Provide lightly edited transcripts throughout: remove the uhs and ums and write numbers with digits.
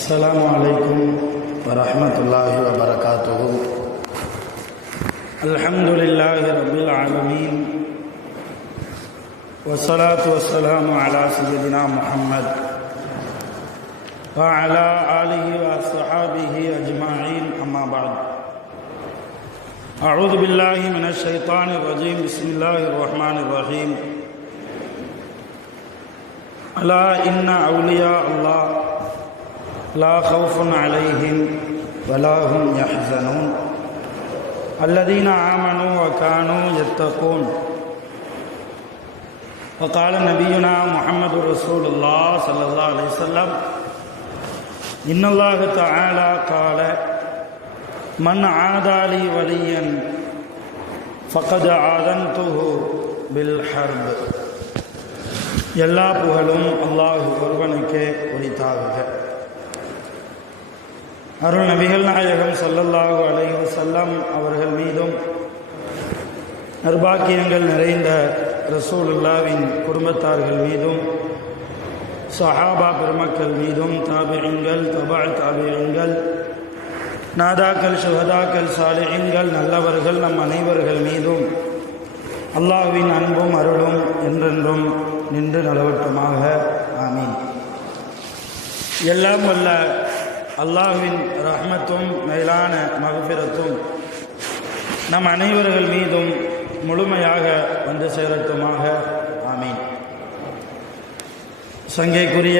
السلام عليكم ورحمة الله وبركاته. الحمد لله رب العالمين، والصلاة والسلام على سيدنا محمد وعلى آله وصحابه أجمعين، أما بعد. أعوذ بالله من الشيطان الرجيم. بسم الله الرحمن الرحيم. ألا إن أولياء الله لا خوف عليهم ولا هم يحزنون الذين آمنوا وكانوا يتقون. وقال نبينا محمد رسول الله صلى الله عليه وسلم: إن الله تعالى قال: من عادى لي وليا فقد آذنته بالحرب. எல்லா புகழும் அல்லாஹ் ஒருவனுக்கே உரித்தாகுக. அருள் நபிகள் நாயகம் ஸல்லல்லாஹு அலைஹி வஸல்லம் அவர்கள் மீதும், நற்பாக்கியங்கள் நிறைந்த ரசூலுல்லாவின் குடும்பத்தார்கள் மீதும், சஹாபா பெருமக்கள் மீதும், தாபிஈன்கள், தபா தாபிஈன்கள், நாதாக்கள், ஷுஹதாக்கள், சாலிஹீன்கள், நல்லவர்கள் நம் அனைவர்கள் மீதும் அல்லாஹ்வின் அன்பும் அருளும் என்றென்றும் நின்று நிலவட்டுமாக. ஆமீன். எல்லாம் வல்ல அல்லாஹ்வின் ரஹ்மத்தும் மேலான மக்ஃபிரத்தும் நம் அனைவர்கள் மீதும் முழுமையாக வந்து சேரட்டுமாக. ஆமீன். சங்கைக்குரிய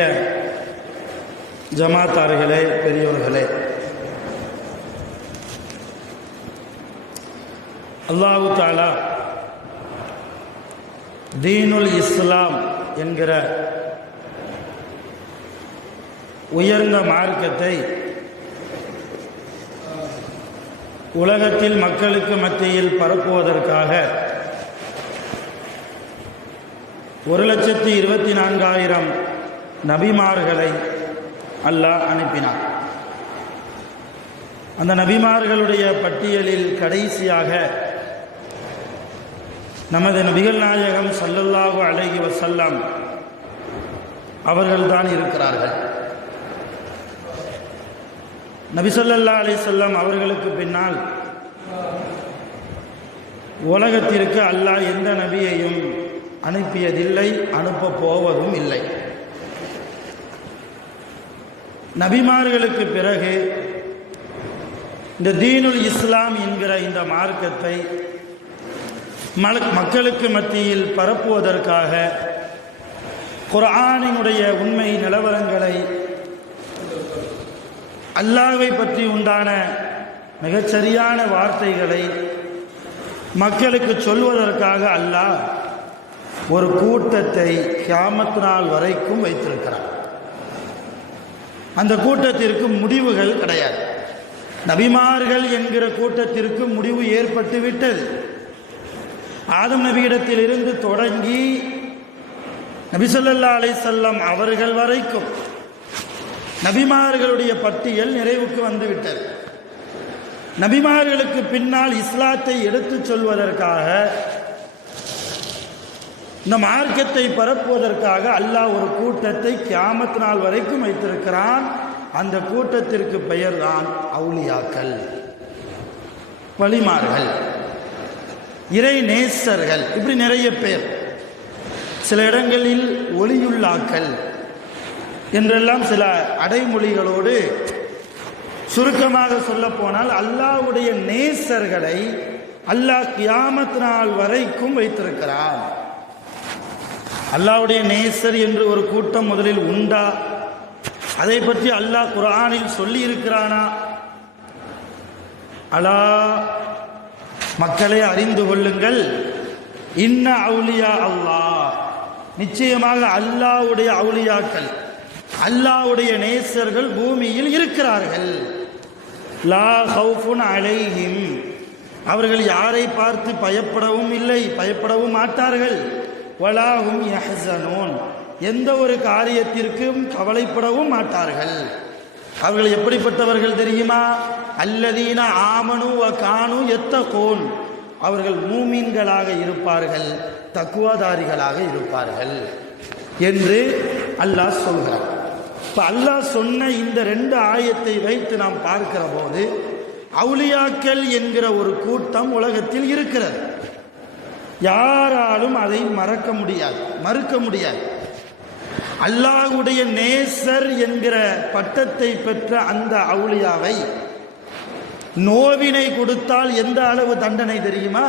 ஜமாத்தார்களே, பெரியோர்களே, அல்லாஹு தஆலா தீனுல் இஸ்லாம் என்கிற உயர்ந்த மார்க்கத்தை உலகத்தில் மக்களுக்கு மத்தியில் பரப்புவதற்காக 1,24,000 நபிமார்களை அல்லாஹ் அனுப்பினார். அந்த நபிமார்களுடைய பட்டியலில் கடைசியாக நமது நபிகள் நாயகம் ஸல்லல்லாஹு அலைஹி வஸல்லம் அவர்கள்தான் இருக்கிறார்கள். நபி ஸல்லல்லாஹு அலைஹி வஸல்லம் அவர்களுக்கு பின்னால் உலகத்திற்கு அல்லாஹ் எந்த நபியையும் அனுப்பியதில்லை, அனுப்ப போவதும் இல்லை. நபிமார்களுக்கு பிறகு இந்த தீனுல் இஸ்லாம் என்கிற இந்த மார்க்கத்தை மக்களுக்கு மத்தியில் பரப்புவதற்காக குர்ஆனினுடைய உண்மை நிலவரங்களை, அல்லாஹ்வை பற்றி உண்டான மிகச்சரியான வார்த்தைகளை மக்களுக்கு சொல்வதற்காக அல்லாஹ் ஒரு கூட்டத்தை கியாமத் நாள் வரைக்கும் வைத்திருக்கிறார். அந்த கூட்டத்திற்கு முடிவுகள் கிடையாது. நபிமார்கள் என்கிற கூட்டத்திற்கு முடிவு ஏற்பட்டு விட்டது. ஆதம் நபியிடத்திலிருந்து தொடங்கி நபி ஸல்லல்லாஹு அலைஹி வஸல்லம் அவர்கள் வரைக்கும் நபிமார்களுடைய பட்டியல் நிறைவுக்கு வந்துவிட்டது. நபிமார்களுக்கு பின்னால் இஸ்லாத்தை எடுத்துச் சொல்வதற்காக, இந்த மார்க்கத்தை பரப்புவதற்காக அல்லாஹ் ஒரு கூட்டத்தை கியாமத் நாள் வரைக்கும் வைத்திருக்கிறான். அந்த கூட்டத்திற்கு பெயர்தான் அவுலியாக்கள், வலிமார்கள், இறை நேசர்கள். இப்படி நிறைய பேர். சில இடங்களில் ஒலியுல்லாக்கள் என்றெல்லாம் சில அடைமொழிகளோடு சுருக்கமாக சொல்ல போனால் அல்லாஹ்வுடைய நேசர்களை அல்லாஹ் கியாமத் நாள் வரைக்கும் வைத்திருக்கிறார். அல்லாஹ்வுடைய நேசர் என்று ஒரு கூட்டம் முதலில் உண்டா? அதை பற்றி அல்லாஹ் குர்ஆனில் சொல்லி இருக்கிறானா? அலா, மக்களை அறிந்து கொள்ளுங்கள், இன்ன அவுலியா அல்லாஹ், நிச்சயமாக அல்லாஹ்வுடைய அவுலியாக்கள், அல்லாஹ்வுடைய நேசர்கள் பூமியில் இருக்கிறார்கள். லா ஹவுஃபுன் அலைஹிம், அவர்கள் யாரை பார்த்து பயப்படவும் இல்லை, பயப்படவும் மாட்டார்கள். வலா ஹும் யஹ்ஸனூன், எந்த ஒரு காரியத்திற்கும் கவலைப்படவும் மாட்டார்கள். அவர்கள் எப்படிப்பட்டவர்கள் தெரியுமா? அல்லதீன ஆமனு வ கானு யத்தகூன், அவர்கள் மூமின்களாக இருப்பார்கள், தக்குவாதாரிகளாக இருப்பார்கள் என்று அல்லாஹ் சொல்கிறார். இப்போ அல்லாஹ் சொன்ன இந்த 2 ஆயத்தை வைத்து நாம் பார்க்கிற போது அவுலியாக்கள் என்கிற ஒரு கூட்டம் உலகத்தில் இருக்கிறது. யாராலும் அதை மறுக்க முடியாது. அல்லாஹ்வுடைய நேசர் என்கிற பட்டத்தை பெற்ற அந்த அவுலியாவை நோவினை கொடுத்தால் எந்த அளவு தண்டனை தெரியுமா?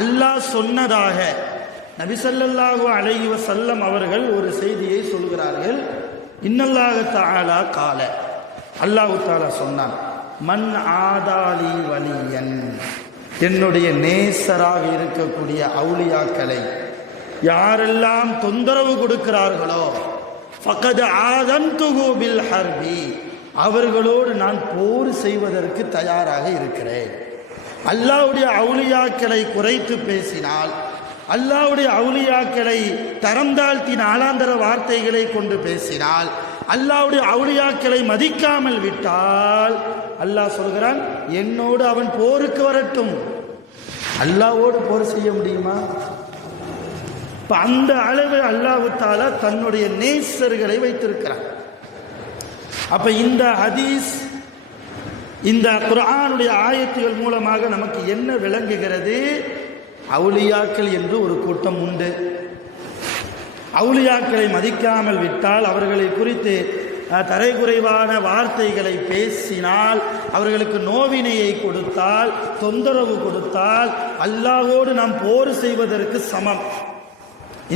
அல்லாஹ் சொன்னதாக நபி ஸல்லல்லாஹு அலைஹி வஸல்லம் அவர்கள் ஒரு செய்தியை சொல்கிறார்கள். இன்னல்லாஹ தஆலா கால, அல்லாஹ் தஆலா சொன்னான், மன் ஆதாலி வலியன், என்னுடைய நேசராக இருக்கக்கூடிய அவுலியாக்களை யாரெல்லாம் தொந்தரவு கொடுக்கிறார்களோ ஃபகத் ஆதன்துஹு பில் ஹர்பி, அவர்களோடு நான் போர் செய்வதற்கு தயாராக இருக்கிறேன். அல்லாஹ்வுடைய அவுலியாக்களை குறைத்து பேசினால், அல்லாஹ்வுடைய அவுலியாக்களை தரம் தாழ்த்தி நாளாந்தர வார்த்தைகளை கொண்டு பேசினால், அல்லாஹ்வுடைய அவுலியாக்களை மதிக்காமல் விட்டால் அல்லாஹ் சொல்கிறான், என்னோடு அவன் போருக்கு வரட்டும். அல்லாஹ்வோடு போர் செய்ய முடியுமா? இப்ப அந்த அளவு அல்லாஹ் தஆலா தன்னுடைய நேசர்களை வைத்திருக்கிறான். அப்ப இந்த ஹதீஸ், இந்த குர்ஆனுடைய ஆயத்துகள் மூலமாக நமக்கு என்ன விளங்குகிறது? அவுலியாக்கள் என்று ஒரு கூட்டம் உண்டு. அவுலியாக்களை மதிக்காமல் விட்டால், அவர்களை குறித்து தரைக்குறைவான வார்த்தைகளை பேசினால், அவர்களுக்கு நோவினையை கொடுத்தால், தொந்தரவு கொடுத்தால், அல்லாஹ்வோடு நாம் போர் செய்வதற்கு சமம்.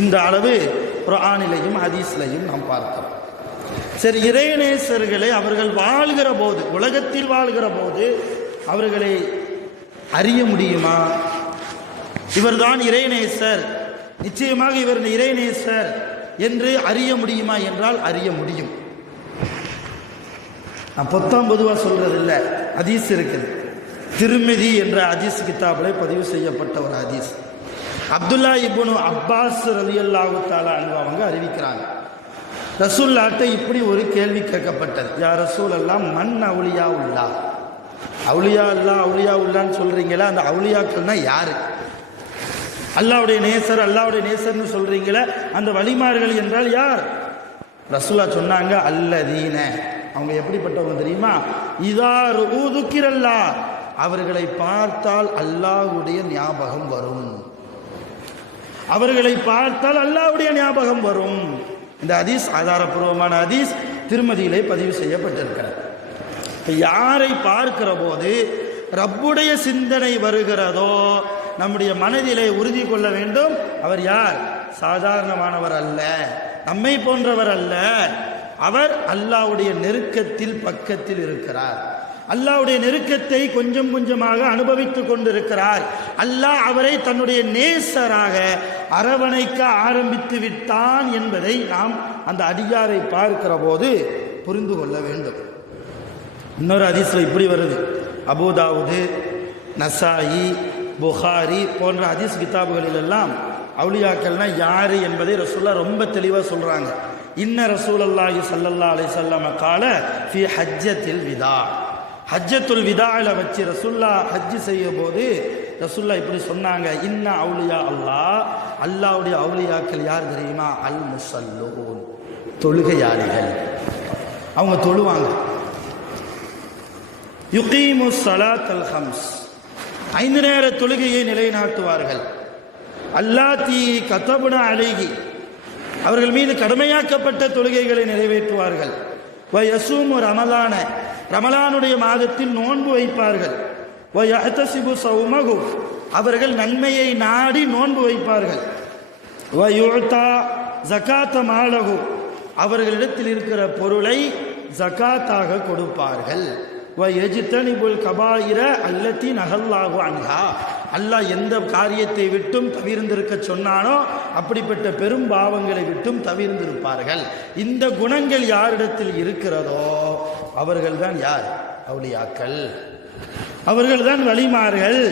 இந்த அளவு குர்ஆனிலையும் ஹதீஸ்லையும் நாம் பார்க்கிறோம். சரி, இறைநேசர்களை அவர்கள் வாழ்கிற போது, உலகத்தில் வாழ்கிற போது அவர்களை அறிய முடியுமா? இவர்தான் இறைநேசர், நிச்சயமாக இவர் இறைநேசர் என்று அறிய முடியுமா என்றால் அறிய முடியும். நான் பொத்தாம் பொதுவாக சொல்றதில்ல, ஹதீஸ் இருக்குது. திருமிதி என்ற ஹதீஸ் கிதாபில் பதிவு செய்யப்பட்ட ஒரு ஹதீஸ். அப்துல்லா இப்னு அப்பாஸ் ரலியல்லாஹு தஆலா அன்ஹு அவங்க அறிவிக்கிறாங்க, ரசூலுல்லாஹ்ட்ட இப்படி ஒரு கேள்வி கேட்கப்பட்டது. யா ரசூலல்லாஹ், மன் அவுலியா உள்ளா, அவுலியா அல்லாஹ் அவுலியா உல்லான்னு சொல்றீங்களா, அந்த அவுலியாக்கள்னா யாரு? அல்லாஹ்வுடைய நேசர், அல்லாஹ்வுடைய நேசர்னு சொல்றீங்களா, அந்த வலிமார்கள் என்றால் யார்? ரசூலுல்லாஹ் சொன்னாங்க, அல்லதீன, அவங்க எப்படிப்பட்டவங்க தெரியுமா? இதா ருதுக்கிரல்லா, அவர்களை பார்த்தால் அல்லாஹ்வுடைய ஞாபகம் வரும். அவர்களை பார்த்தால் அல்லாஹ்வுடைய ஞாபகம் வரும். இந்த ஹதீஸ் ஆதாரபூர்வமான ஹதீஸ், திருமதியிலே பதிவு செய்யப்பட்டிருக்கிறது. யாரை பார்க்கிற போது ரப்புடைய சிந்தனை வருகிறதோ நம்முடைய மனதிலே உறுதி கொள்ள வேண்டும், அவர் யார்? சாதாரணமானவர் அல்ல, நம்மை போன்றவர் அல்ல. அவர் அல்லாஹ்வுடைய நெருக்கத்தில் பக்கத்தில் இருக்கிறார். அல்லாஹ்வுடைய நெருக்கத்தை கொஞ்சம் கொஞ்சமாக அனுபவித்துக் கொண்டிருக்கிறார். அல்லாஹ் அவரை தன்னுடைய நேசராக அரவணைக்க ஆரம்பித்து விட்டான் என்பதை நாம் அந்த அடியாரை பார்க்கிற போது புரிந்து கொள்ள வேண்டும். இன்னொரு ஹதீஸ்ல இப்படி வருது, அபூதாவுது, நசாயி, புகாரி போன்ற ஹதீஸ் கிதாபுகளில் எல்லாம் அவுலியாக்கள்னா யாரு என்பதை ரசூலுல்லாஹ் ரொம்ப தெளிவாக சொல்றாங்க. இன்ன ரசூலுல்லாஹி ஸல்லல்லாஹு அலைஹி வஸல்லம் கால ஃபி ஹஜ்ஜத்தில் விதா, ஹஜ்ஜத்துல் விதால வச்சு ரசூலுல்லாஹ் ஹஜ் செய்யும் போது ரசூலுல்லாஹ் இப்படி சொன்னாங்க, இன்ன அவுலியா அல்லாஹ், அல்லாஹ்வுடைய அவுலியாக்கள் யார் தெரியுமா? அல் முஸல்லூன், தொழுகையாளிகள். அவங்க தொழுவாங்க. யுகீமுஸ் ஸலாத்தல் ஹம்ஸ், 5 நேர தொழுகையை நிலைநாட்டுவார்கள். அல்லாத்தி கதபுன அலைஹி, அவர்கள் மீது கடமையாக்கப்பட்ட தொழுகைகளை நிறைவேற்றுவார்கள். வயசூமு ரமலான, ரமலானுடைய மாதத்தில் நோன்பு வைப்பார்கள். வயஹ்தசிபு ஸௌமஹு, அவர்கள் நன்மையை நாடி நோன்பு வைப்பார்கள். வயுதா ஜகாத்த மாலஹு, அவர்களிடத்தில் இருக்கிற பொருளை ஜகாத்தாக கொடுப்பார்கள். வயஜ்தனிபுல் கபாயிர அல்லதி நஹல்லாஹு அன்ஹா, அல்லாஹ் எந்த காரியத்தை விட்டும் தவிர்ந்திருக்க சொன்னானோ அப்படிப்பட்ட பெரும் பாவங்களை விட்டும் தவிர்ந்திருப்பார்கள். இந்த குணங்கள் யாரிடத்தில் இருக்கிறதோ அவர்கள்தான் யார்? அவுலியாக்கள், அவர்கள்தான் வலிமார்கள்.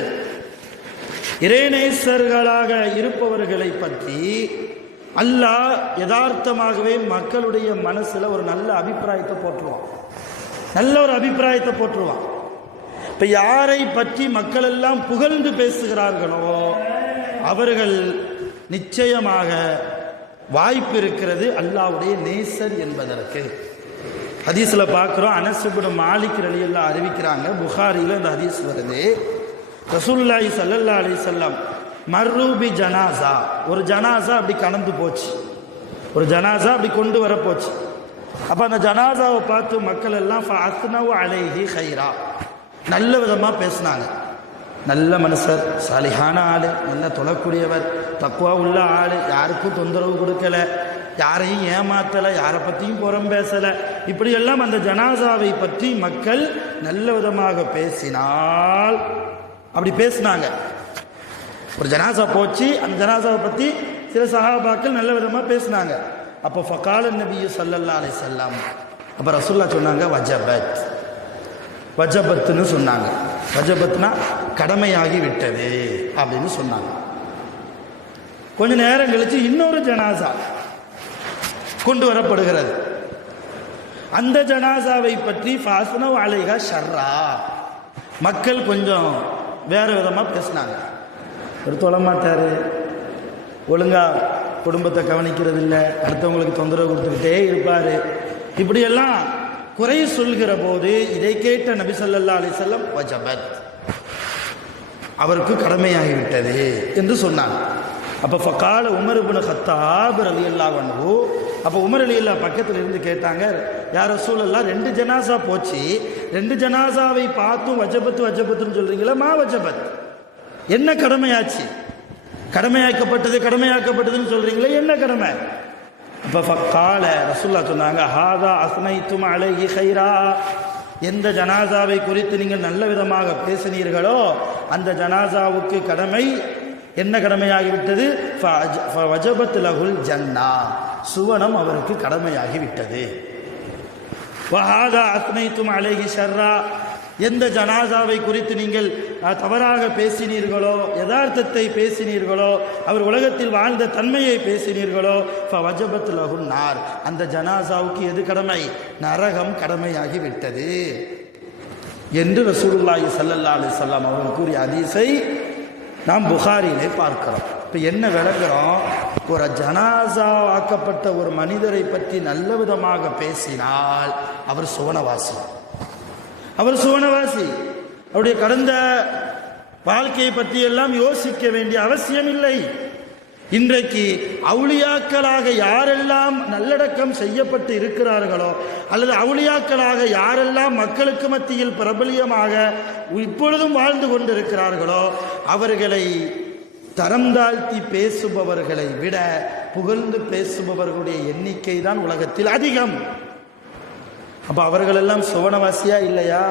இறைநேசர்களாக இருப்பவர்களை பற்றி அல்லாஹ் யதார்த்தமாகவே மக்களுடைய மனசுல ஒரு நல்ல அபிப்பிராயத்தை போற்றுவான், நல்ல ஒரு அபிப்பிராயத்தை போற்றுவான். இப்ப யாரை பற்றி மக்கள் எல்லாம் புகழ்ந்து பேசுகிறார்களோ அவர்கள் நிச்சயமாக வாய்ப்பு இருக்கிறது அல்லாஹ்வுடைய நேசர் என்பதற்கு. ஹதீஸ்ல பார்க்கிறோம், அனஸ் இப்னு மாலிக் ரலியல்லாஹு அறிவிக்கிறாங்க, புகாரில இந்த ஹதீஸ் வருது. ரசூலுல்லாஹி ஸல்லல்லாஹு அலைஹி வஸல்லம் மர்ரூபி ஜனாசா, ஒரு ஜனாசா அப்படி கடந்து போச்சு, ஒரு ஜனாசா அப்படி கொண்டு வர போச்சு. அப்ப அந்த ஜனாசாவை பார்த்து மக்கள் எல்லாம் ஃபஅத்னவு அலைஹி கைரா, நல்ல விதமா பேசினாங்க. நல்ல மனுஷர், சாலிஹான ஆளு, நல்ல தொழக்கூடியவர், தக்குவா உள்ள ஆளு, யாருக்கும் தொந்தரவு கொடுக்கல, யாரையும் ஏமாத்தலை, யாரை பற்றியும் புறம் பேசலை, இப்படியெல்லாம் அந்த ஜனாசாவை பற்றி மக்கள் நல்ல விதமாக பேசினால், அப்படி பேசினாங்க. ஒரு ஜனாசா போச்சு, அந்த ஜனாசாவை பற்றி சில சஹாபாக்கள் நல்ல விதமாக பேசினாங்க. அப்போ ஃபகால நபி ஸல்லல்லாஹு அலைஹி வஸல்லம், அப்போ ரசூலுல்லாஹ் சொன்னாங்க வஜபத், வஜபத்துன்னு சொன்னாங்க. வஜபத்னா கடமையாகி விட்டது அப்படின்னு சொன்னாங்க. கொஞ்ச நேரம் கழிச்சு இன்னொரு ஜனாசா கொண்டு வரப்படுகிறது. அந்த ஜனாசாவை பற்றி ஃபாஸ்னவ் அலைஹா ஷர்ரா, மக்கள் கொஞ்சம் வேற விதமாக பேசினாங்க. ஒரு தொழமாட்டாரு, ஒழுங்கா குடும்பத்தை கவனிக்கிறது இல்லை, அடுத்தவங்களுக்கு தொந்தரவு கொடுத்துக்கிட்டே இருப்பார், இப்படியெல்லாம் குறை சொல்கிற போது இதை கேட்ட நபி ஸல்லல்லாஹு அலைஹி வஸல்லம் வஜபத், அவருக்கு கடமையாகிவிட்டது என்று சொன்னாங்க. அப்போ ஃபகால உமர் இப்னு கத்தாப் ரலியல்லாஹு அன்ஹு, அப்போ உமர் ரலியல்லாஹு பக்கத்தில் இருந்து கேட்டாங்க, யா ரசூலல்லாஹ், 2 ஜனாசா போச்சு, 2 ஜனாசாவை பார்த்தும் வஜபத் வஜபத்துன்னு சொல்றீங்களா? மா வஜபத், என்ன கடமையாச்சு? கடமையாக்கப்பட்டதுன்னு சொல்றீங்களே, என்ன கடமை? அப்போ ஃபகால ரசூலுல்லாஹ் சொன்னாங்க, ஹாதா அஸ்னைத்தும் அலைஹி கைரா, எந்த ஜனாசாவை குறித்து நீங்கள் நல்ல விதமாக பேசினீர்களோ அந்த ஜனாசாவுக்கு கடமை என்ன கடமையாகிவிட்டது? வஜபத் லஹுல் ஜன்னா, சுவனம் அவருக்கு கடமையாகிவிட்டது. வஹாதா அஸ்னைத்தும் அலைஹி ஷர்ரா, எந்த ஜனாசாவை குறித்து நீங்கள் தவறாக பேசினீர்களோ, யதார்த்தத்தை பேசினீர்களோ, அவர் உலகத்தில் வாழ்ந்த தன்மையை பேசினீர்களோ, வஜபத் லஹுன் நார், அந்த ஜனாசாவுக்கு எது கடமை? நரகம் கடமையாகிவிட்டது என்று ரசூலுல்லாஹி ஸல்லல்லாஹு அலைஹி வஸல்லம் அவர்கள் கூறிய ஹதீஸை நாம் புகாரியிலே பார்க்கிறோம். இப்போ என்ன விளக்குறோம்? ஒரு ஜனாசா ஆக்கப்பட்ட ஒரு மனிதரை பற்றி நல்ல விதமாக பேசினால் அவர் சுவனவாசி, அவர் சுவனவாசி. அவருடைய கடந்த வாழ்க்கையை பற்றி எல்லாம் யோசிக்க வேண்டிய அவசியம் இல்லை. இன்றைக்கு அவுலியாக்களாக யாரெல்லாம் நல்லடக்கம் செய்யப்பட்டு இருக்கிறார்களோ, அல்லது அவுலியாக்களாக யாரெல்லாம் மக்களுக்கு மத்தியில் பிரபலியமாக இப்பொழுதும் வாழ்ந்து கொண்டிருக்கிறார்களோ, அவர்களை தரம் தாழ்த்தி பேசுபவர்களை விட புகழ்ந்து பேசுபவர்களுடைய எண்ணிக்கை தான் உலகத்தில் அதிகம். அப்ப அவர்களெல்லாம் சுவனவாசியா இல்லையா?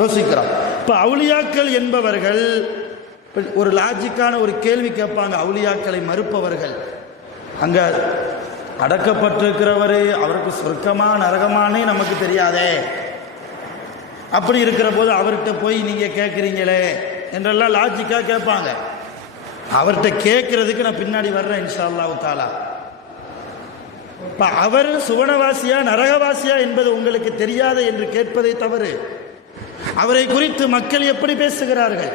யோசிக்கிறோம். இப்ப அவுலியாக்கள் என்பவர்கள் ஒரு லாஜிக்கான ஒரு கேள்வி கேட்பாங்க. அவுலியாக்களை மறுப்பவர்கள், அங்க அடக்கப்பட்டிருக்கிறவரு அவருக்கு சொர்க்கமா நரகமானே நமக்கு தெரியாதே, அப்படி இருக்கிற போது அவர்கிட்ட போய் நீங்க கேட்குறீங்களே என்றெல்லாம் லாஜிக்கா கேட்பாங்க. அவர்கிட்ட கேட்கறதுக்கு நான் பின்னாடி வர்றேன் இன்ஷா அல்லாஹ் தஆலா. அவர் சுவனவாசியா நரகவாசியா என்பது உங்களுக்கு தெரியாத என்று கேட்பதை தவறு. அவரை குறித்து மக்கள் எப்படி பேசுகிறார்கள்?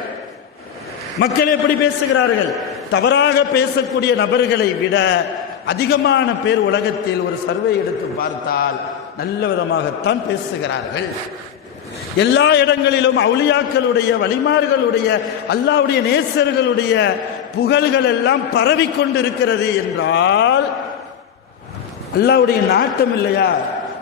மக்கள் எப்படி பேசுகிறார்கள்? தவறாக பேசக்கூடிய நபர்களை விட அதிகமான பேர் உலகத்தில் ஒரு சர்வே எடுத்து பார்த்தால் நல்ல விதமாகத்தான் பேசுகிறார்கள். எல்லா இடங்களிலும் அவுலியாக்களுடைய, வலிமார்களுடைய, அல்லாஹ்வுடைய நேசர்களுடைய புகழ்கள் எல்லாம் பரவிக்கொண்டிருக்கிறது என்றால் அல்லாஹ்வுடைய நாட்டம் இல்லையா?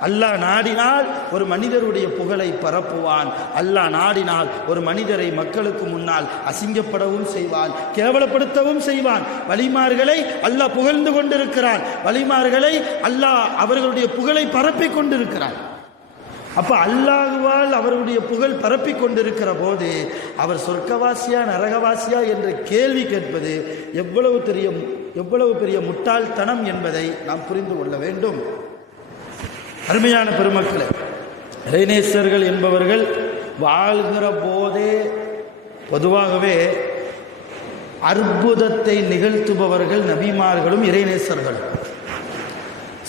அல்லாஹ் நாடினால் ஒரு மனிதருடைய புகழை பரப்புவான். அல்லாஹ் நாடினால் ஒரு மனிதரை மக்களுக்கு முன்னால் அசிங்கப்படவும் செய்வான், கேவலப்படுத்தவும் செய்வான். வலிமார்களை அல்லாஹ் புகழ்ந்து கொண்டிருக்கிறான், வலிமார்களை அல்லாஹ் அவர்களுடைய புகழை பரப்பிக் கொண்டிருக்கிறான். அப்ப அல்லாஹ்வால் அவருடைய புகழ் பரப்பிக் கொண்டிருக்கிற போது அவர் சொர்க்கவாசியா நரகவாசியா என்ற கேள்வி கேட்பது எவ்வளவு பெரிய முட்டாள்தனம் என்பதை நாம் புரிந்து கொள்ள வேண்டும். அருமையான பெருமக்களே, இறைநேசர்கள் என்பவர்கள் வாழ்கிற போதே பொதுவாகவே அற்புதத்தை நிகழ்த்துபவர்கள் நபிமார்களும் இறைநேசர்களும்.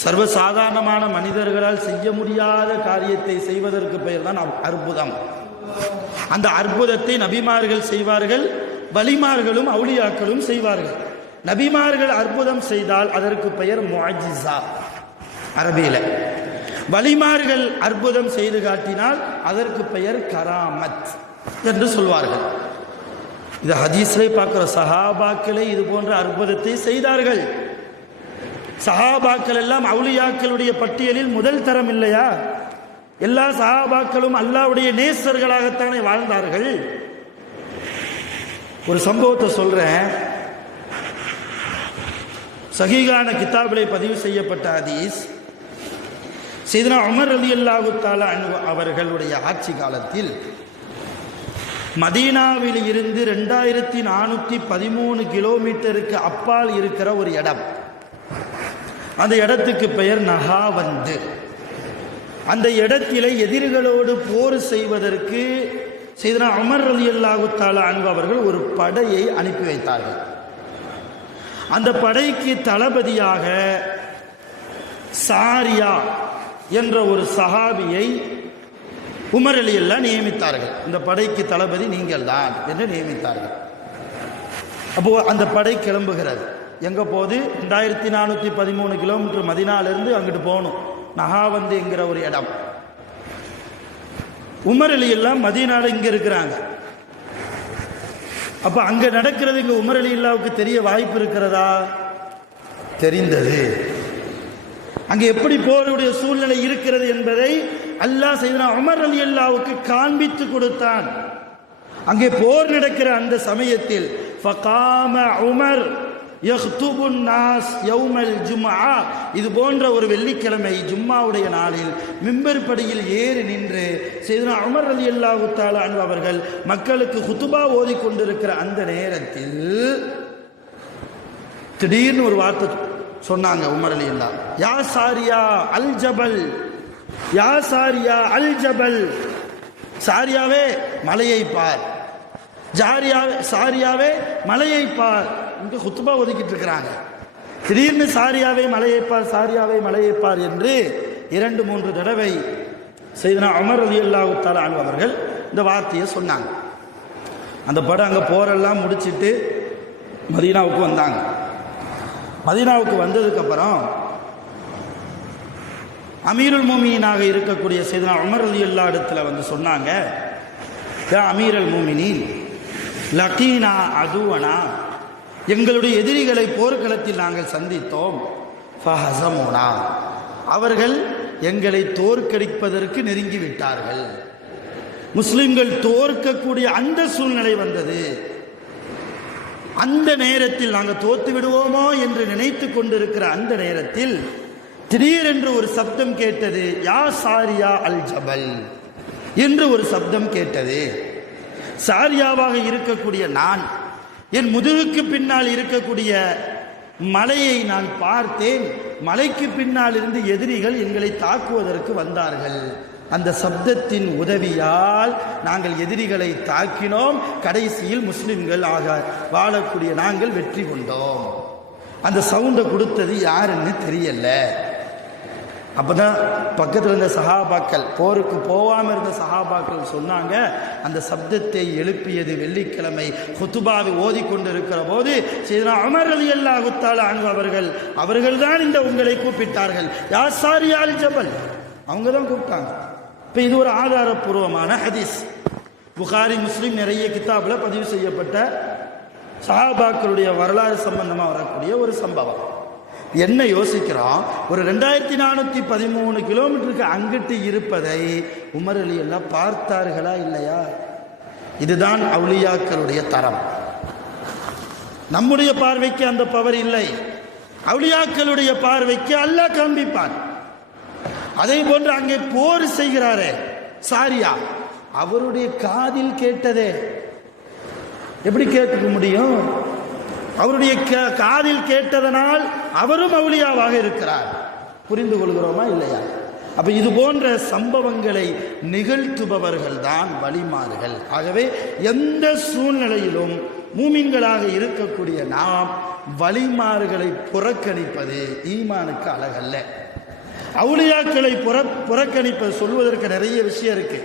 சர்வசாதாரணமான மனிதர்களால் செய்ய முடியாத காரியத்தை செய்வதற்கு பெயர் தான் அற்புதம். அந்த அற்புதத்தை நபிமார்கள் செய்வார்கள், வலிமார்களும் அவுலியாக்களும் செய்வார்கள். நபிமார்கள் அற்புதம் செய்தால் அதற்கு பெயர் முஅஜிஸா அரபியில. வலிமார்கள் அற்புதம் செய்து காட்டினால் அதற்கு பெயர் கராமத் என்று சொல்வார்கள். இது ஹதீஸ்லே பார்க்கிற சஹாபாக்களே இது போன்ற அற்புதத்தை செய்தார்கள். சஹாபாக்கள் எல்லாம் அவுலியாக்களுடைய பட்டியலில் முதல் தரம் இல்லையா? எல்லா சஹாபாக்களும் அல்லாஹ்வுடைய நேசர்களாகத்தானே வாழ்ந்தார்கள். ஒரு சம்பவத்தை சொல்றேன். சஹீஹான கிதாபிலே பதிவு செய்யப்பட்ட ஹதீஸ். சையதுனா உமர் ரலியல்லாஹு தஆலா அன்ஹு அவர்களுடைய ஆட்சி காலத்தில் மதீனாவில் இருந்து 2413 கிலோமீட்டருக்கு அப்பால் இருக்கிற ஒரு இடம், அந்த இடத்துக்கு பெயர் நஹாவந்து. அந்த இடத்திலே எதிரிகளோடு போர் செய்வதற்கு சையதுனா உமர் ரலியல்லாஹு தஆலா அன்ஹு அவர்கள் ஒரு படையை அனுப்பி வைத்தார்கள். அந்த படைக்கு தளபதியாக சாரியா என்ற ஒரு சஹாபியை உமர் ரலியல்லாஹு நியமித்தார்கள். இந்த படைக்கு தளபதி நீங்கள் தான் என்று நியமித்தார்கள். அப்போ அந்த படை கிளம்புகிறது. எங்க போது? 2413 கிலோமீட்டர் மதீனாவிலிருந்து அங்கிட்டு போகணும். நஹாவந்து என்கிற ஒரு இடம். உமர் ரலியல்லாஹு மதீனால இங்க இருக்கிறாங்க. அப்ப அங்க நடக்கிறது இங்க உமர் ரலியல்லாஹுக்கு தெரிய வாய்ப்பு இருக்கிறதா? தெரிந்தது. அங்க எப்படி போருடைய சூழ்நிலை இருக்கிறது என்பதை அல்லாஹ் சையதுனா உமர் ரலியல்லாஹுக்கு காண்பித்து கொடுத்தான். அங்கே போர் நடக்கிற அந்த சமயத்தில் ஃபகாம உமர் யக்துபுன் நாஸ் யௌமல் ஜும்ஆ, இது போன்ற ஒரு வெள்ளிக்கிழமை ஜும்மாவுடைய நாளில் மிம்பர் படியில் ஏறி நின்று சையதுனா உமர் ரலியல்லாஹு தஆலா அன்ஹு அவர்கள் மக்களுக்கு குதுபா ஓதிக் கொண்டிருக்கிற அந்த நேரத்தில் திடீர்னு ஒரு வார்த்தை சொன்னாங்க உமர் ரலியல்லாஹு, யா சாரியா அல் ஜபல், யா சாரியா அல் ஜபல், சாரியாவே மலையை பார், சாரியாவே மலையை பார். இங்கே குத்துபா ஒதுக்கிட்டு இருக்கிறாங்க. திடீர்னு சாரியாவே மலையை பார், சாரியாவே மலையை பார் என்று 2-3 தடவை சையதுனா உமர் ரலியல்லாஹு தஆலா அன்ஹு அவர்கள் இந்த வார்த்தையை சொன்னாங்க. அந்த படம் அங்கே போரெல்லாம் முடிச்சுட்டு மதீனாவுக்கு வந்தாங்க. மதீனாவுக்கு வந்ததுக்கப்புறம் அமீருல் மோமினாக இருக்கக்கூடிய சையதுனா உமர் ரலியல்லாஹு இடத்துல வந்து சொன்னாங்க, யா அமீருல் மோமினின் லகீனா அதுவனா, எங்களுடைய எதிரிகளை போர்க்களத்தில் நாங்கள் சந்தித்தோம். ஃபஹஸமுனா, அவர்கள் எங்களை தோற்கடிப்பதற்கு நெருங்கி விட்டார்கள். முஸ்லிம்கள் தோற்கக்கூடிய அந்த சூழ்நிலை வந்தது. அந்த நேரத்தில் நாங்கள் தோத்து விடுவோமோ என்று நினைத்து கொண்டிருக்கிற அந்த நேரத்தில் திடீரென்று ஒரு சப்தம் கேட்டது. யா சாரியா அல் ஜபல் என்று ஒரு சப்தம் கேட்டது. சாரியாவாக இருக்கக்கூடிய நான் என் முதுகுக்கு பின்னால் இருக்கக்கூடிய மலையை நான் பார்த்தேன். மலைக்கு பின்னால் இருந்து எதிரிகள் எங்களை தாக்குவதற்கு வந்தார்கள். அந்த சப்தத்தின் உதவியால் நாங்கள் எதிரிகளை தாக்கினோம். கடைசியில் முஸ்லிம்கள் ஆக வாழக்கூடிய நாங்கள் வெற்றி கொண்டோம். அந்த சவுண்டை கொடுத்தது யாருன்னு தெரியல. அப்போதான் பக்கத்தில் இருந்த சஹாபாக்கள், போருக்கு போகாமல் இருந்த சஹாபாக்கள் சொன்னாங்க, அந்த சப்தத்தை எழுப்பியது வெள்ளிக்கிழமை குத்துபாவை ஓதிக்கொண்டு இருக்கிற போது சையதுனா உமர் ரலியல்லாஹு தஆலா அன்ஹு அவர்கள் தான் இந்த உங்களை கூப்பிட்டார்கள். யா சாரியா அல் ஜபல், அவங்க தான் கூப்பிட்டாங்க. இப்போ இது ஒரு ஆதாரபூர்வமான ஹதீஸ். புகாரி முஸ்லிம் நிறைய கிதாபில் பதிவு செய்யப்பட்ட சஹாபாக்களுடைய வரலாறு சம்பந்தமாக வரக்கூடிய ஒரு சம்பவம். என்ன யோசிக்கிறோம், ஒரு 2413 கிலோமீட்டருக்கு அங்கிட்டு இருப்பதை உமர் ரலியல்லாஹு பார்த்தார்களா இல்லையா? இதுதான் அவுலியாக்களுடைய தரம். நம்முடைய பார்வைக்கு அந்த பவர் இல்லை. அவுலியாக்களுடைய பார்வைக்கு அல்லாஹ் காண்பிப்பான். அதே போன்று அங்கே போர் செய்கிறாரே சாரியா, அவருடைய காதில் கேட்டதே. எப்படி கேட்க முடியும்? அவருடைய காதில் கேட்டதனால் அவரும் அவுலியாவாக இருக்கிறார். புரிந்து கொள்கிறோமா இல்லையா? அப்ப இது போன்ற சம்பவங்களை நிகழ்த்துபவர்கள் தான் வலிமார்கள். ஆகவே எந்த சூழ்நிலையிலும் மூமின்களாக இருக்கக்கூடிய நாம் வலிமார்களை புறக்கணிப்பது ஈமானுக்கு அழகல்ல. அவுலியாக்களை புறக்கணிப்பது சொல்வதற்கு நிறைய விஷயம் இருக்கு.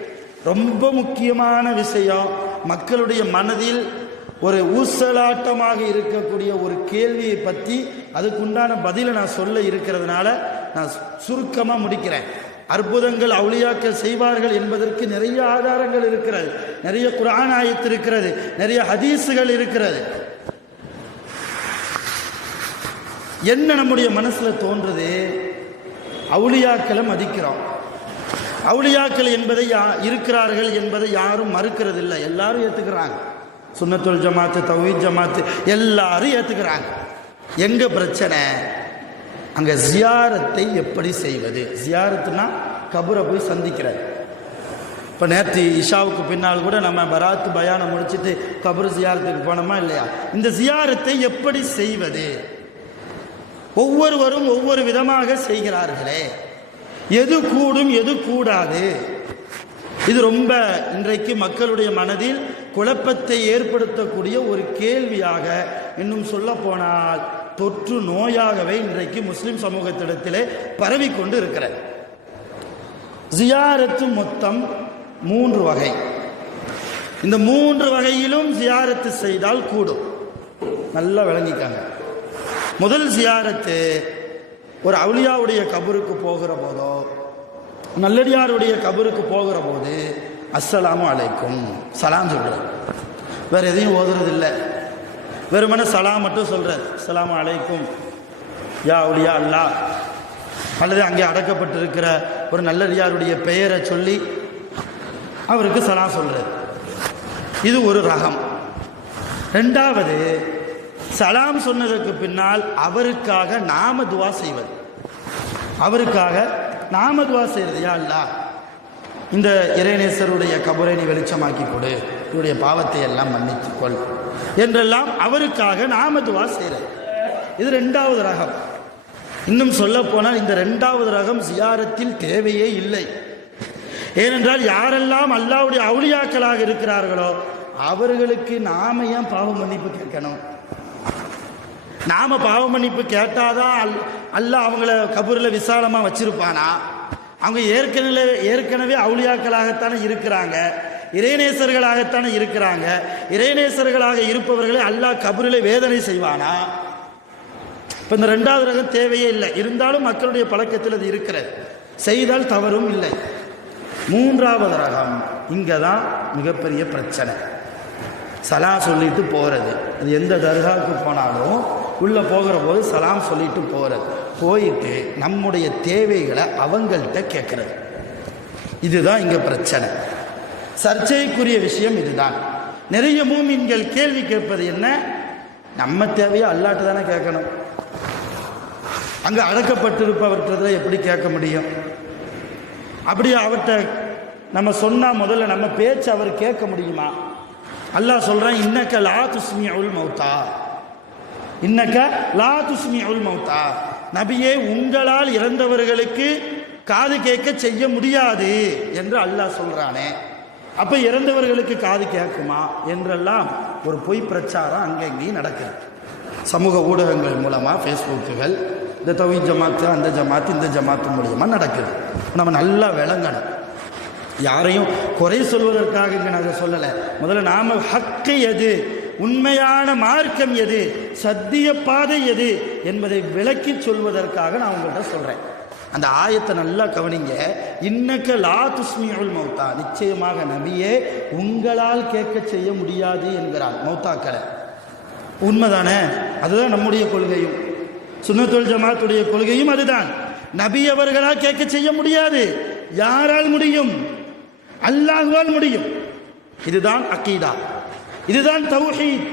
ரொம்ப முக்கியமான விஷயம், மக்களுடைய மனதில் ஒரு ஊசலாட்டமாக இருக்கக்கூடிய ஒரு கேள்வியை பற்றி அதுக்குண்டான பதிலை நான் சொல்ல இருக்கிறதுனால நான் சுருக்கமாக முடிக்கிறேன். அற்புதங்கள் அவுலியாக்கள் செய்வார்கள் என்பதற்கு நிறைய ஆதாரங்கள் இருக்கிறது, நிறைய குர்ஆன் ஆயத்து இருக்கிறது, நிறைய ஹதீஸுகள் இருக்கிறது. என்ன நம்முடைய மனசில் தோன்றுது? அவுலியாக்களை மதிக்கிறோம். அவுலியாக்கள் என்பதை இருக்கிறார்கள் என்பதை யாரும் மறுக்கிறது இல்லை, எல்லாரும் ஏற்றுக்கிறாங்க. சுன்னத்துல் ஜமாத்து, தௌஹீத் ஜமாத்து எல்லாரும் ஏற்றுக்கிறாங்க. எங்க பிரச்சனை? அங்கே ஜியாரத்தை எப்படி செய்வது? ஜியாரத்துனா கபரை போய் சந்திக்கிறார். இப்போ நேற்று இஷாவுக்கு பின்னால் கூட நம்ம பராத்து பயானம் முடிச்சுட்டு கபர் ஜியாரத்துக்கு போனோமா இல்லையா? இந்த ஜியாரத்தை எப்படி செய்வது? ஒவ்வொருவரும் ஒவ்வொரு விதமாக செய்கிறார்களே, எது கூடும் எது கூடாது? இது ரொம்ப இன்றைக்கு மக்களுடைய மனதில் குழப்பத்தை ஏற்படுத்தக்கூடிய ஒரு கேள்வியாக, இன்னும் சொல்ல போனால் தொற்று நோயாகவே இன்றைக்கு முஸ்லிம் சமூகத்திடத்திலே பரவிக்கொண்டு இருக்கிறது. ஜியாரத்து மொத்தம் 3 வகை. இந்த 3 வகையிலும் ஜியாரத்து செய்தால் கூடும். நல்லா விளங்கிக்காங்க. முதல் ஜியாரத்து ஒரு அவுலியாவுடைய கபருக்கு போகிற போதோ, நல்லடியாருடைய கபருக்கு போகிற போது அஸ்ஸலாமு அலைக்கும் சலாம் சொல்றது. வேற எதையும் ஓதுறது இல்லை, வெறுமனே சலாம் மட்டும் சொல்றது. அஸ்ஸலாமு அலைக்கும் யா அவுலியா அல்லாஹ், அல்லது அங்கே அடக்கப்பட்டிருக்கிற ஒரு நல்லடியாருடைய பெயரை சொல்லி அவருக்கு சலாம் சொல்றது. இது ஒரு ரகம். ரெண்டாவது, சலாம் சொன்னதற்கு பின்னால் அவருக்காக நாம துவா செய்வது. அவருக்காக நாம துவா செய்வது. யா அல்லாஹ், இந்த இறைநேசருடைய கபரை நீ வெளிச்சமாக்கி கொடு, இவருடைய பாவத்தை எல்லாம் மன்னித்துக்கொள் என்றெல்லாம் அவருக்காக நாம துவா செய்கிறது. இது 2வது ரகம். இன்னும் சொல்ல போனால் இந்த 2வது ரகம் ஜியாரத்தில் தேவையே இல்லை. ஏனென்றால் யாரெல்லாம் அல்லாஹ்வுடைய அவுலியாக்களாக இருக்கிறார்களோ அவர்களுக்கு நாம ஏன் பாவ மன்னிப்பு கேட்கணும்? நாம பாவ மன்னிப்பு கேட்டாதான் அல்லாஹ் அவங்கள கபூரில் விசாலமாக வச்சிருப்பானா? அவங்க ஏற்கனவே அவுலியாக்களாகத்தானே இருக்கிறாங்க, இறைநேசர்களாகத்தானே இருக்கிறாங்க. இறைநேசர்களாக இருப்பவர்களை அல்லாஹ் கபூரில் வேதனை செய்வானா? இப்போ இந்த 2வது ரகம் தேவையே இல்லை. இருந்தாலும் மக்களுடைய பழக்கத்தில் அது இருக்கிறது, செய்தால் தவறும் இல்லை. 3வது ரகம், இங்கே தான் மிகப்பெரிய பிரச்சனை. சலாம் சொல்லிட்டு போகிறது. அது எந்த தர்காவுக்கு போனாலும் உள்ளே போகிற போது சலாம் சொல்லிட்டு போகிறது. போயிட்டு நம்முடைய தேவைகளை அவங்கள்ட்ட கேட்கறது. இதுதான் இங்கே பிரச்சனை. சர்ச்சைக்குரிய விஷயம் இதுதான். நிறைய மூமின்கள் கேள்வி கேட்பது என்ன? நம்ம தேவையை அல்லாஹ்ட்ட தானே கேட்கணும். அங்கே அடக்கப்பட்டிருப்பவர்கிட்ட எப்படி கேட்க முடியும்? அப்படி அவர்கிட்ட நம்ம சொன்னால் முதல்ல நம்ம பேச்சு அவர் கேட்க முடியுமா? அல்லாஹ் சொல்றான், இன்னக்க லா துஸ்மிஉல் மௌத்தா, இன்னக்க லா துஸ்மிஉல் மௌத்தா, நபியே உங்களால் இறந்தவர்களுக்கு காது கேட்க செய்ய முடியாது என்று அல்லாஹ் சொல்றானே, அப்ப இறந்தவர்களுக்கு காது கேட்குமா என்றெல்லாம் ஒரு பொய் பிரச்சாரம் அங்கங்கேயும் நடக்குது. சமூக ஊடகங்கள் மூலமா, ஃபேஸ்புக்குகள், இந்த தௌஹீத் ஜமாத்து, அந்த ஜமாத்து, இந்த ஜமாத்து மூலியமா நடக்குது. நம்ம நல்லா விளங்கணும். யாரையும் குறை சொல்வதற்காக இங்கே நாங்கள் சொல்லலை. முதல்ல நாம ஹக்கு எது, உண்மையான மார்க்கம் எது, சத்திய பாதை எது என்பதை விளக்கி சொல்வதற்காக நான் உங்கள்கிட்ட சொல்றேன். அந்த ஆயத்தை நல்லா கவனிங்க. இன்னக்க லா துஸ்மிஉல் மௌத்தா, நிச்சயமாக நபியே உங்களால் கேட்க செய்ய முடியாது என்கிறார் மௌத்தாக்களை. உண்மைதானே? அதுதான் நம்முடைய கொள்கையும், சுன்னத்துல் ஜமாத்துடைய கொள்கையும் அதுதான். நபி அவர்களால் கேட்க செய்ய முடியாது. யாரால் முடியும்? அல்லாஹ்வால் முடியும். இதுதான் அகீதா, இதுதான் தௌஹீத்.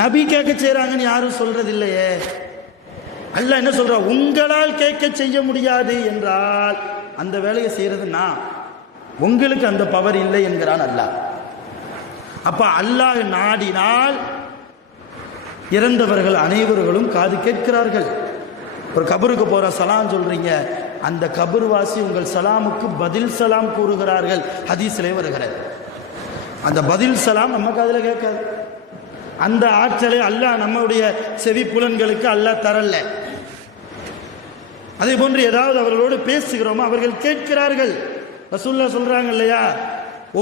நபி கேட்க செய்றாங்கன்னு யாரும் சொல்றது இல்லையே. அல்லாஹ் என்ன சொல்றா? உங்களால் கேட்க செய்ய முடியாது என்றால் அந்த வேலையை செய்யறது நான், உங்களுக்கு அந்த பவர் இல்லை என்கிறான் அல்லாஹ். அப்ப அல்லாஹ் நாடினால் இறந்தவர்கள் அனைவர்களும் காது கேட்கிறார்கள். ஒரு கபருக்கு போற சலாம் சொல்றீங்க, அந்த கபர்வாசி உங்கள் சலாமுக்கு பதில் சலாம் கூறுகிறார்கள். ஹதீஸிலே வருகிறது. அந்த பதில் சலாம் நம்ம காதில் கேட்காது. அந்த ஆற்றலை அல்லாஹ் நம்முடைய செவி புலன்களுக்கு அல்லாஹ் தரல. அதே போன்று ஏதாவது அவர்களோடு பேசுகிறோமோ அவர்கள் கேட்கிறார்கள். ரசூலுல்லாஹ் சொல்றாங்க இல்லையா,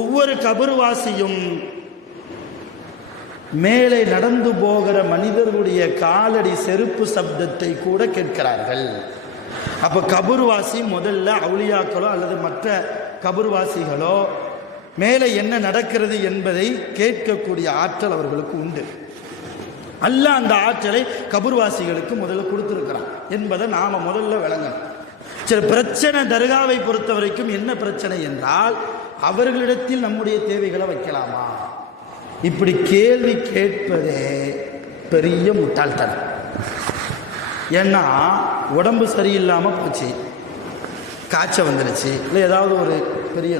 ஒவ்வொரு கபர்வாசியும் மேலே நடந்து போகிற மனிதர்களுடைய காலடி செருப்பு சப்தத்தை கூட கேட்கிறார்கள். அப்போ கபூர்வாசி முதல்ல அவுலியாக்களோ அல்லது மற்ற கபூர்வாசிகளோ மேலே என்ன நடக்கிறது என்பதை கேட்கக்கூடிய ஆற்றல் அவர்களுக்கு உண்டு. அல்லாஹ் அந்த ஆற்றலை கபூர்வாசிகளுக்கு முதல்ல கொடுத்துருக்கிறான் என்பதை நாம் முதல்ல விளங்கணும். சரி, பிரச்சனை தர்காவை பொறுத்த வரைக்கும் என்ன பிரச்சனை என்றால், அவர்களிடத்தில் நம்முடைய தேவைகளை வைக்கலாமா? இப்படி கேள்வி கேட்பதே பெரிய முட்டாள்தனம். ஏன்னா உடம்பு சரியில்லாமல் போச்சு, காய்ச்சல் வந்துடுச்சு, இல்லை ஏதாவது ஒரு பெரிய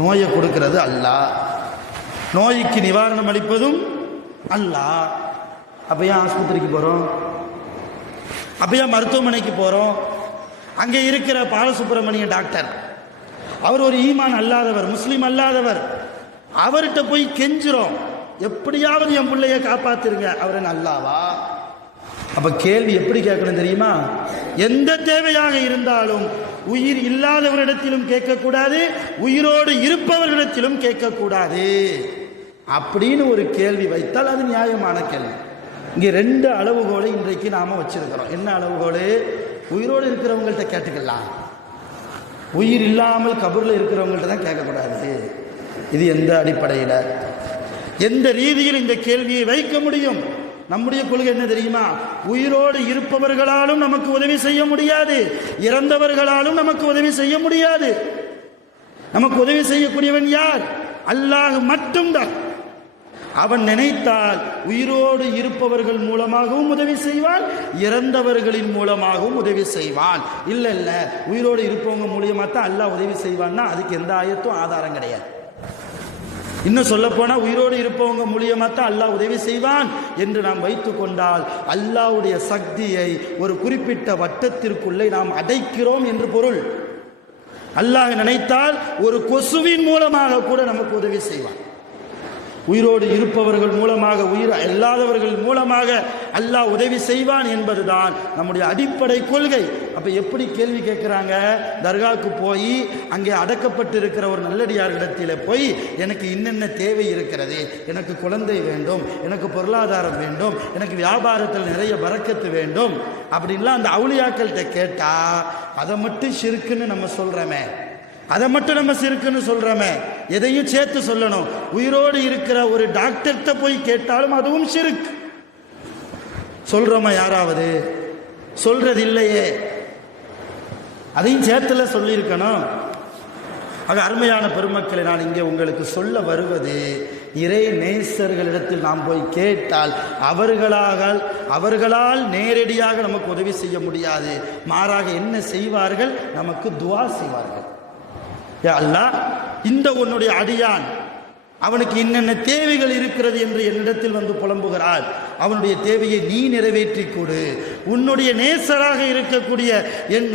நோயை கொடுக்கிறது அல்லாஹ், நோய்க்கு நிவாரணம் அளிப்பதும் அல்லாஹ். அப்போ ஏன் ஆஸ்பத்திரிக்கு போகிறோம்? அப்போ ஏன் மருத்துவமனைக்கு போகிறோம்? அங்கே இருக்கிற பாலசுப்ரமணிய டாக்டர், அவர் ஒரு ஈமான் அல்லாதவர், முஸ்லீம் அல்லாதவர், அவர்கிட்ட போய் கெஞ்சுறோம், எப்படியாவது என் பிள்ளைய காப்பாத்திருங்க, அவர் என்ன அல்லாவா? அப்ப கேள்வி எப்படி கேட்கணும் தெரியுமா? எந்த தேவையாக இருந்தாலும் உயிர் இல்லாதவரிடத்திலும் கேட்கக்கூடாது, உயிரோடு இருப்பவர்களிடத்திலும் கேட்கக்கூடாது அப்படின்னு ஒரு கேள்வி வைத்தால் அது நியாயமான கேள்வி. இங்கே 2 அளவுகோலை இன்றைக்கு நாம வச்சிருக்கிறோம். என்ன அளவுகோல்? உயிரோடு இருக்கிறவங்கள்ட்ட கேட்டுக்கலாம், உயிர் இல்லாமல் கபூர்ல இருக்கிறவங்கள்ட்ட தான் கேட்கக்கூடாது. இது எந்த அடிப்படையில், எந்த ரீதியில் இந்த கேள்வியை வைக்க முடியும்? நம்முடைய கொள்கை என்ன தெரியுமா? உயிரோடு இருப்பவர்களாலும் நமக்கு உதவி செய்ய முடியாது, இறந்தவர்களாலும் நமக்கு உதவி செய்ய முடியாது. நமக்கு உதவி செய்யக்கூடியவன் யார்? அல்லாஹ் மட்டும்தான். அவன் நினைத்தால் உயிரோடு இருப்பவர்கள் மூலமாகவும் உதவி செய்வான், இறந்தவர்களின் மூலமாகவும் உதவி செய்வான். இல்ல உயிரோடு இருப்பவங்க மூலியமா தான் அல்லாஹ் உதவி செய்வான்னா அதுக்கு எந்த ஆயத்தும் ஆதாரம் கிடையாது. இன்னும் சொல்ல போனா உயிரோடு இருப்பவங்க மூலியமா தான் அல்லாஹ் உதவி செய்வான் என்று நாம் வைத்துக் கொண்டால் அல்லாஹ்வுடைய சக்தியை ஒரு குறிப்பிட்ட வட்டத்திற்குள்ளே நாம் அடைக்கிறோம் என்று பொருள். அல்லாஹ் நினைத்தால் ஒரு கொசுவின் மூலமாக கூட நமக்கு உதவி செய்வான். உயிரோடு இருப்பவர்கள் மூலமாக, உயிர் இல்லாதவர்கள் மூலமாக அல்லாஹ் உதவி செய்வான் என்பதுதான் நம்முடைய அடிப்படை கொள்கை. அப்ப எப்படி கேள்வி கேட்கிறாங்க? தர்காவுக்கு போய் அங்கே அடக்கப்பட்டு இருக்கிற ஒரு நல்லடியார்களிடத்தில் போய் எனக்கு இன்னென்ன தேவை இருக்கிறது, எனக்கு குழந்தை வேண்டும், எனக்கு பொருளாதாரம் வேண்டும், எனக்கு வியாபாரத்தில் நிறைய பரக்கத்து வேண்டும் அப்படின்லாம் அந்த அவுலியாக்கள்கிட்ட கேட்டா அதை மட்டும் ஷிர்க்குன்னு நம்ம சொல்றோமே, அதை மட்டும் நம்ம சிறுக்குன்னு சொல்றோமே, எதையும் சேர்த்து சொல்லணும். உயிரோடு இருக்கிற ஒரு டாக்டர்கிட்ட போய் கேட்டாலும் அதுவும் சிறுக்கு சொல்றோமா? யாராவது சொல்றது இல்லையே, அதையும் சேர்த்துல சொல்லியிருக்கணும். ஆக அருமையான பெருமக்களை, நான் இங்கே உங்களுக்கு சொல்ல வருவது, இறை நேசர்களிடத்தில் நாம் போய் கேட்டால் அவர்களால் நேரடியாக நமக்கு உதவி செய்ய முடியாது. மாறாக என்ன செய்வார்கள்? நமக்கு துஆ செய்வார்கள். யா அல்லாஹ், இந்த உன்னுடைய அடியான் அவனுக்கு என்னென்ன தேவைகள் இருக்கிறது என்று என்னிடத்தில் வந்து புலம்புகிறாள், அவனுடைய தேவையை நீ நிறைவேற்றி கொடு. உன்னுடைய நேசராக இருக்கக்கூடிய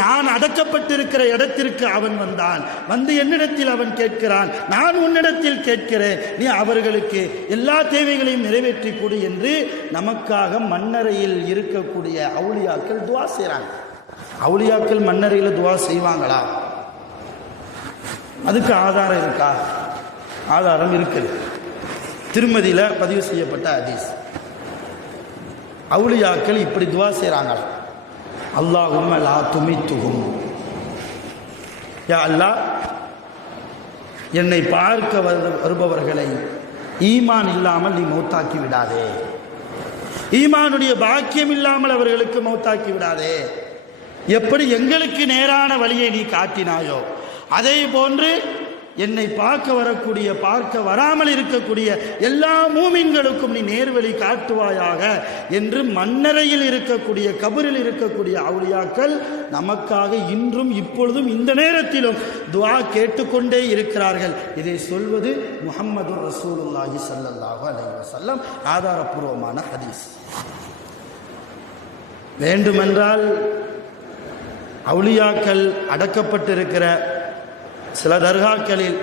நான் அடக்கப்பட்டிருக்கிற இடத்திற்கு அவன் வந்தான், வந்து என்னிடத்தில் அவன் கேட்கிறான், நான் உன்னிடத்தில் கேட்கிறேன், நீ அவர்களுக்கு எல்லா தேவைகளையும் நிறைவேற்றி கொடு என்று நமக்காக மண்ணறையில் இருக்கக்கூடிய அவுலியாக்கள் துஆ செய்கிறாங்க. அவுலியாக்கள் மண்ணறையில் துஆ செய்வாங்களா? அதுக்கு ஆதாரம் இருக்கா? ஆதாரம் இருக்குது. திருமதியில பதிவு செய்யப்பட்ட ஹதீஸ். அவுலியாக்கள் இப்படி துஆ செய்றாங்களா? அல்லாஹும்ம லா துமித்துஹும், யா அல்லாஹ், என்னை பார்க்க வருபவர்களை ஈமான் இல்லாமல் நீ மௌத்தாக்கி விடாதே, ஈமானுடைய பாக்கியம் இல்லாமல் அவர்களுக்கு மௌத்தாக்கி விடாதே. எப்படி எங்களுக்கு நேரான வழியை நீ காட்டினாயோ அதே போன்று என்னை பார்க்க வராமல் இருக்கக்கூடிய எல்லா மூமின்களுக்கும் நீ நேர்வழி காட்டுவாயாக என்று மண்ணறையில் இருக்கக்கூடிய, கபரில் இருக்கக்கூடிய அவுலியாக்கள் நமக்காக இன்றும் இப்பொழுதும் இந்த நேரத்திலும் துஆ கேட்டுக்கொண்டே இருக்கிறார்கள். இதை சொல்வது முஹம்மது ரசூலுல்லாஹி ஸல்லல்லாஹு அலைஹி வஸல்லம் ஆதாரபூர்வமான ஹதீஸ். வேண்டுமென்றால் அவுலியாக்கள் அடக்கப்பட்டிருக்கிற சில தர்காக்களில்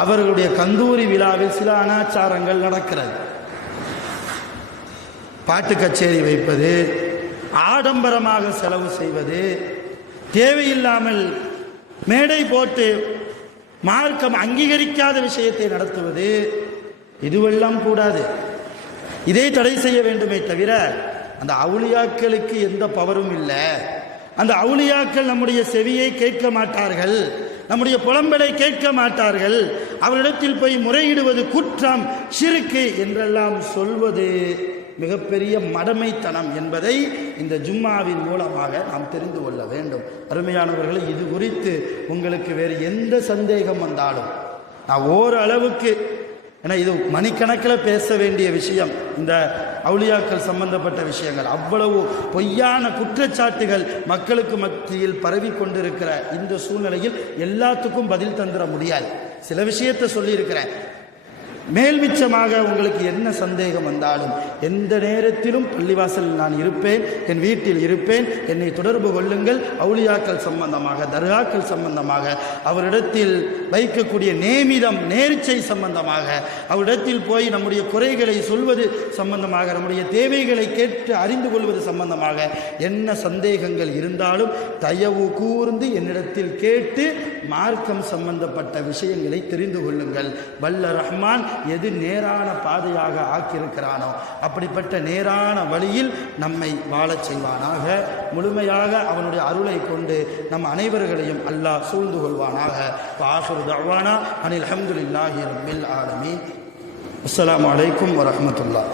அவர்களுடைய கந்தூரி விழாவில் சில அனாச்சாரங்கள் நடக்கிறது. பாட்டு கச்சேரி வைப்பது, ஆடம்பரமாக செலவு செய்வது, தேவையில்லாமல் மேடை போட்டு மார்க்கம் அங்கீகரிக்காத விஷயத்தை நடத்துவது, இதுவெல்லாம் கூடாது. இதை தடை செய்ய வேண்டுமே தவிர அந்த அவுலியாக்களுக்கு எந்த பவரும் இல்லை, அந்த அவுலியாக்கள் நம்முடைய செவியை கேட்க மாட்டார்கள், நம்முடைய புலம்பலை கேட்க மாட்டார்கள், அவரிடத்தில் போய் முறையிடுவது குற்றம், ஷிர்க் என்றெல்லாம் சொல்வது மிகப்பெரிய மடமைத்தனம் என்பதை இந்த ஜும்மாவின் மூலமாக நாம் தெரிந்து கொள்ள வேண்டும். அருமையானவர்களே, இது குறித்து உங்களுக்கு வேறு எந்த சந்தேகம் வந்தாலும் நான் ஓரளவுக்கு, ஏன்னா இது மணிக்கணக்கில் பேச வேண்டிய விஷயம், இந்த அவுலியாக்கள் சம்பந்தப்பட்ட விஷயங்கள், அவ்வளவு பொய்யான குற்றச்சாட்டுகள் மக்களுக்கு மத்தியில் பரவி கொண்டிருக்கிற இந்த சூழ்நிலையில் எல்லாத்துக்கும் பதில் தந்துட முடியாது. சில விஷயத்தை சொல்லியிருக்கிறேன். மேல்மிச்சமாக உங்களுக்கு என்ன சந்தேகம் வந்தாலும் எந்த நேரத்திலும் பள்ளிவாசலில் நான் இருப்பேன், என் வீட்டில் இருப்பேன், என்னை தொடர்பு கொள்ளுங்கள். அவுலியாக்கள் சம்பந்தமாக, தர்காக்கள் சம்பந்தமாக, அவரிடத்தில் வைக்கக்கூடிய நேமிதம் நேர்ச்சை சம்பந்தமாக, அவரிடத்தில் போய் நம்முடைய குறைகளை சொல்வது சம்பந்தமாக, நம்முடைய தேவைகளை கேட்டு அறிந்து கொள்வது சம்பந்தமாக என்ன சந்தேகங்கள் இருந்தாலும் தயவு கூர்ந்து என்னிடத்தில் கேட்டு மார்க்கம் சம்பந்தப்பட்ட விஷயங்களை தெரிந்து கொள்ளுங்கள். வல்ல ரஹ்மான் எது நேரான பாதையாக ஆக்கியிருக்கிறானோ அப்படிப்பட்ட நேரான வழியில் நம்மை வாழச் செய்வானாக. முழுமையாக அவனுடைய அருளை கொண்டு நம் அனைவர்களையும் அல்லாஹ் சூழ்ந்து கொள்வானாக. ஆகிரு தஅவானா அனில் ஹம்துலில்லாஹி ரப்பில் ஆலமீன். அஸ்ஸலாமு அலைக்கும் வரஹ்மத்துல்லாஹ்.